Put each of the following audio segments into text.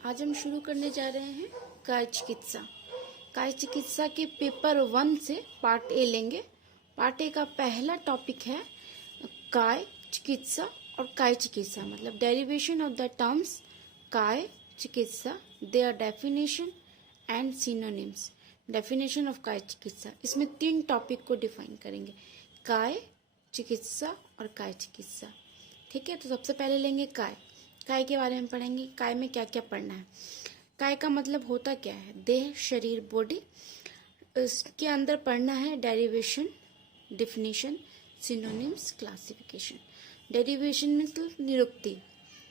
आज हम शुरू करने जा रहे हैं काय चिकित्सा। काय चिकित्सा के पेपर 1 से पार्ट ए लेंगे। पार्ट ए का पहला टॉपिक है काय चिकित्सा और काय चिकित्सा मतलब डेरिवेशन ऑफ द टर्म्स काय चिकित्सा, their definition and synonyms. Definition of काय चिकित्सा, इसमें 3 टॉपिक को डिफाइन करेंगे, काय चिकित्सा और काय चिकित्सा। ठीक है, तो सबसे पहले लेंगे काय। काय के बारे में पढ़ेंगे, काय में क्या क्या पढ़ना है। काय का मतलब होता क्या है, देह, शरीर, बॉडी। इसके अंदर पढ़ना है derivation, definition, synonyms, classification. Derivation मतलब निरुक्ति,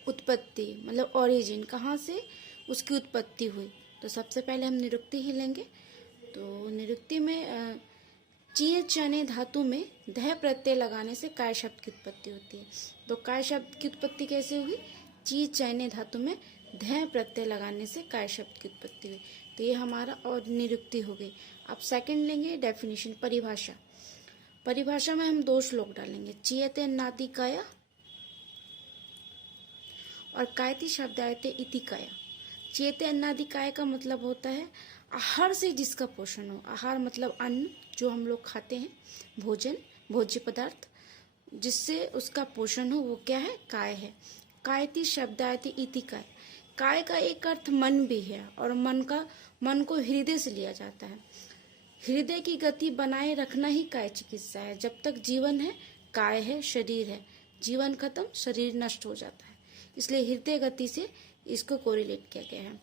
उत्पत्ति मतलब ओरिजिन, कहाँ से उसकी उत्पत्ति हुई। तो सबसे पहले हम निरुक्ति ही लेंगे। तो निरुक्ति में चीय चने धातु में दह प्रत्यय लगाने से काय शब्द की उत्पत्ति होती है। तो काय शब्द की उत्पत्ति कैसे हुई, ची चैने धातु में धय प्रत्यय लगाने से काय शब्द की उत्पत्ति हुई। तो ये हमारा और निरुक्ति हो गई। अब सेकंड लेंगे डेफिनेशन, परिभाषा। परिभाषा में हम 2 श्लोक डालेंगे, चीयते नाति काया और कायति शब्दायते इति काया। चीयते अन्नादि काय का मतलब होता है आहार से जिसका पोषण हो। आहार मतलब अन्न जो हम लोग खाते हैं, भोजन, भोज्य पदार्थ, जिससे उसका पोषण हो, वो क्या है, काय है। कायति शब्दायति इति काय। काय का एक अर्थ मन भी है और मन को हृदय से लिया जाता है। हृदय की गति बनाए रखना ही काय चिकित्सा है। जब तक जीवन है काय है, शरीर है, जीवन खत्म शरीर नष्ट हो जाता है, इसलिए हृदय गति से इसको कोरिलेट किया गया है।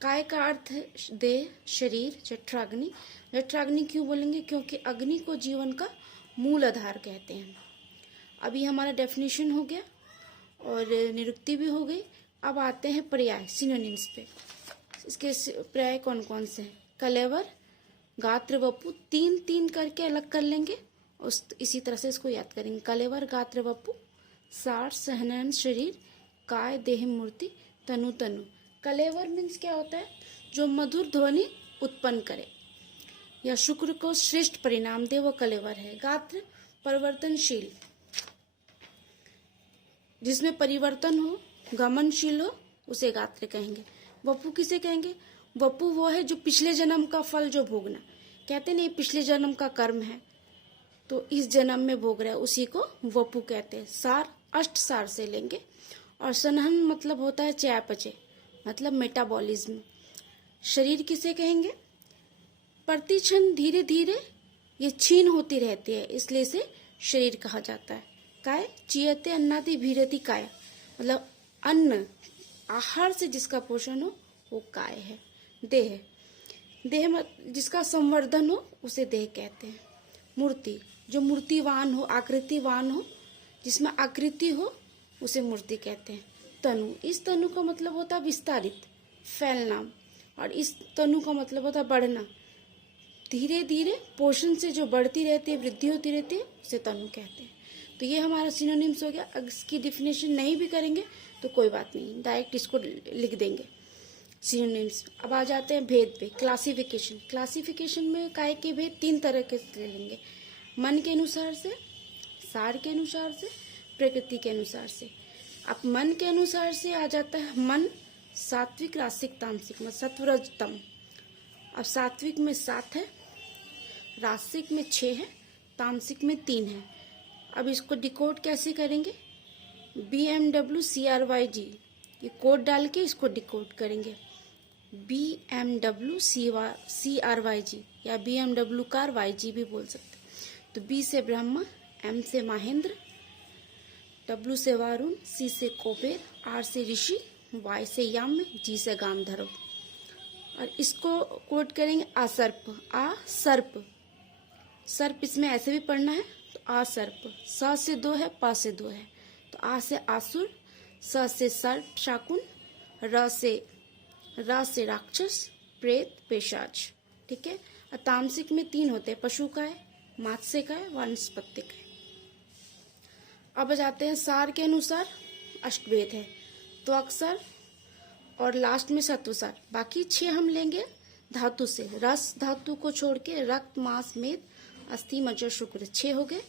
काय का अर्थ है देह, शरीर, जठराग्नि। जठराग्नि क्यों बोलेंगे, क्योंकि अग्नि को जीवन का मूल आधार कहते हैं। अभी हमारा डेफिनेशन हो गया और निरुक्ति भी हो गई। अब आते हैं पर्याय, सिनोनिम्स पे। इसके पर्याय कौन कौन से हैं, कलेवर, गात्र, वपु, 3 करके अलग कर लेंगे और इसी तरह से इसको याद करेंगे। कलेवर, गात्र, वपु, सार, सहनन, शरीर, काय, देह, मूर्ति, तनु। कलेवर मीन्स क्या होता है, जो मधुर ध्वनि उत्पन्न करे या शुक्र को श्रेष्ठ परिणाम दे, वो कलेवर है। गात्र परिवर्तनशील, जिसमें परिवर्तन हो, गमनशील हो, उसे गात्र कहेंगे। वपु किसे कहेंगे, वपु वो है जो पिछले जन्म का फल जो भोगना, कहते नहीं पिछले जन्म का कर्म है तो इस जन्म में भोग रहा है, उसी को वपु कहते हैं। सार, अष्ट सार से लेंगे। और सनहन मतलब होता है चयापचय मतलब मेटाबॉलिज्म। शरीर किसे कहेंगे, प्रतिक्षण धीरे धीरे ये छीन होती रहती है, इसलिए इसे शरीर कहा जाता है। काय, चीयते अन्नादि भीरति काय मतलब अन्न, आहार से जिसका पोषण हो वो काय है। देह, देह जिसका संवर्धन हो उसे देह कहते हैं। मूर्ति, जो मूर्तिवान हो, आकृतिवान हो, जिसमें आकृति हो उसे मूर्ति कहते हैं। तनु, इस तनु का मतलब होता है विस्तारित, फैलना, और इस तनु का मतलब होता है बढ़ना, धीरे धीरे पोषण से जो बढ़ती रहती है, वृद्धि होती रहती है, उसे तनु कहते हैं। तो ये हमारा सिनोनिम्स हो गया। अगर इसकी डिफिनेशन नहीं भी करेंगे तो कोई बात नहीं, डायरेक्ट इसको लिख देंगे सिनोनिम्स। अब आ जाते हैं भेद पे, क्लासिफिकेशन। क्लासिफिकेशन में काय के भेद 3 तरह के ले लेंगे, मन के अनुसार से, सार के अनुसार से, प्रकृति के अनुसार से। अब मन के अनुसार से आ जाता है मन सात्विक, रासिक, तामसिक मतलब सत्वरजतम। अब सात्विक में 7 है, रासिक में 6 है, तामसिक में 3 है। अब इसको डिकोड कैसे करेंगे, BMW CRYG, ये कोड डाल के इसको डिकोड करेंगे। BMW CRYG या BMW कार YG भी बोल सकते। तो B से ब्रह्मा, M से महेंद्र, W से वारुण, C से कुबेर, R से ऋषि, Y से यम, G से गांधर्व। और इसको कोड करेंगे असर्प, आ सर्प, सर्प इसमें ऐसे भी पढ़ना है तो आ सर्प। स से 2 है, प से 2 है, तो आ से आसुर, स से सर्प शाकुन, र से राक्षस, प्रेत, पेशाच। ठीक है। और तामसिक में 3 होते हैं, पशु काय, मत्स्य काय, वनस्पति काय। अब जाते हैं सार के अनुसार, अष्टभेद है तो अक्सर और लास्ट में सत्वसार। बाकी 6 हम लेंगे धातु से, रस धातु को छोड़ के रक्त, मांस, मेद, अस्थि, मज्जा, शुक्र 6 हो गए,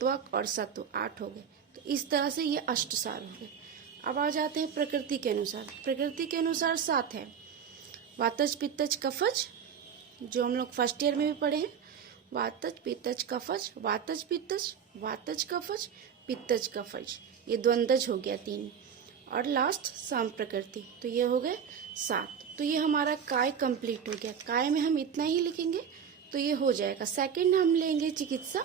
त्वक और सत्व 8 हो गए। तो इस तरह से ये अष्टसार हो गए। अब आ जाते हैं प्रकृति के अनुसार। प्रकृति के अनुसार 7 है। वातज पित्तज कफज, जो हम लोग फर्स्ट ईयर में भी पढ़े हैं। वातज पित्तज कफज, वातज पित्तज, वातज कफज, पित्तज कफज, ये द्वंद्वज हो गया 3। और लास्ट साम प्रकृति, तो ये हो गए 7। तो ये हमारा काय कंप्लीट हो गया। काय में हम इतना ही लिखेंगे तो ये हो जाएगा। सेकंड हम लेंगे चिकित्सा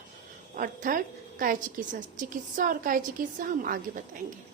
और थर्ड काय चिकित्सा। चिकित्सा और काय चिकित्सा हम आगे बताएंगे।